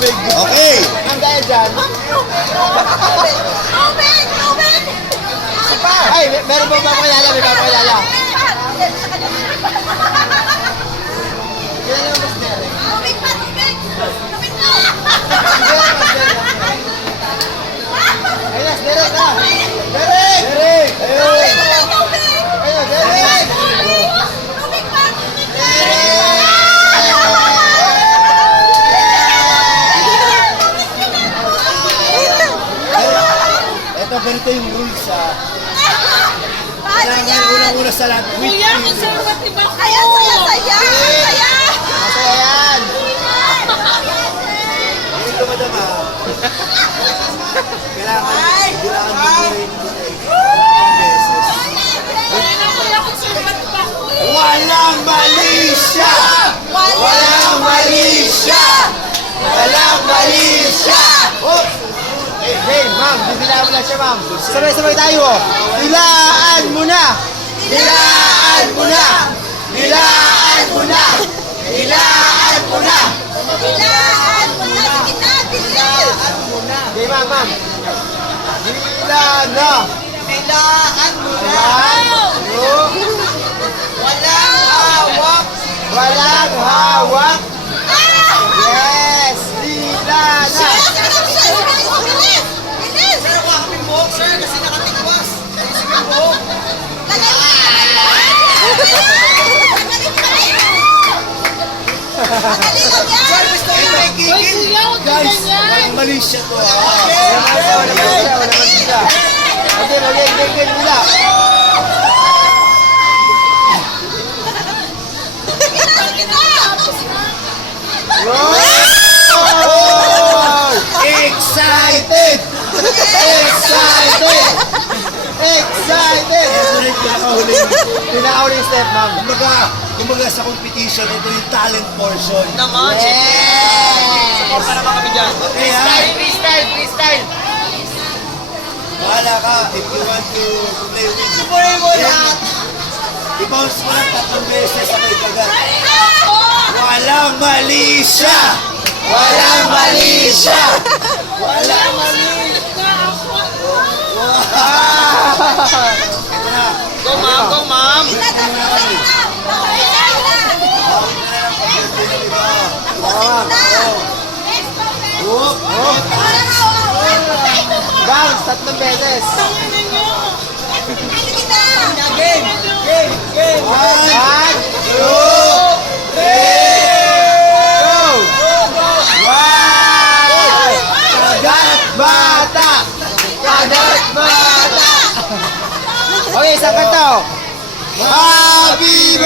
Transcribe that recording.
Okay. Ang dahil dyan. Ay, meron ba papakilala? May papakilala. Kailan mo mas Derek? Ayun na, Derek na! Derek! Derek! Ayun! Ayun, Derek! Ito, ganito yung rules sa... Kailangan unang-una sa lahat. Kuya, conservative ako. Saya! Masaya yan! Dito, madam, ha? Kailangan bubuhin mo na isang beses. Kuya, conservative ako. Walang mali siya! Walang mali siya! Walang mali siya! Oh! Eh, hey, ma'am, bibilaan mo lang siya, ma'am. Sabay-sabay tayo, oh. Bilaan mo na! Bilaan mo na! Bilaan mo na! Bilaan mo na! Okay, ma'am, ma'am. Bilaan na! Bilaan mo na! One, two, Walang hawak! walang hawak! Yes! Bilaan na! Sir, huwag kami buhok, sir, kasi nakatikwas. Ayusin mo yung buhok. Sir, gusto mo may Uy, gigil? kuya, huwag ka Guys, ganyan. walang mali siya to, ha? Wala magsisa. Okay, okay, bila. Roll! Excited! Excited! Excited! Ito na yung pinakahuling. Pinakahuling step, ma'am. Kumbaga sa competition, ito yung talent portion. Naman, Yes! Para naman kami dyan. Okay, ha? Freestyle, freestyle! Bahala ka if you want to play with me. Subuhin mo lahat. I-bounce mo lang 3 beses sa may kagat. Walang mali siya! Walang mali siya! Walang mali! Go, ma'am. Go, ma'am. Whoop! Whoop! Bounce, 3 beses. Game. Game. Game. 1, 2, 3, go! Wow! Kagat bata! Kagat bata! Okay, isang kanta. Happy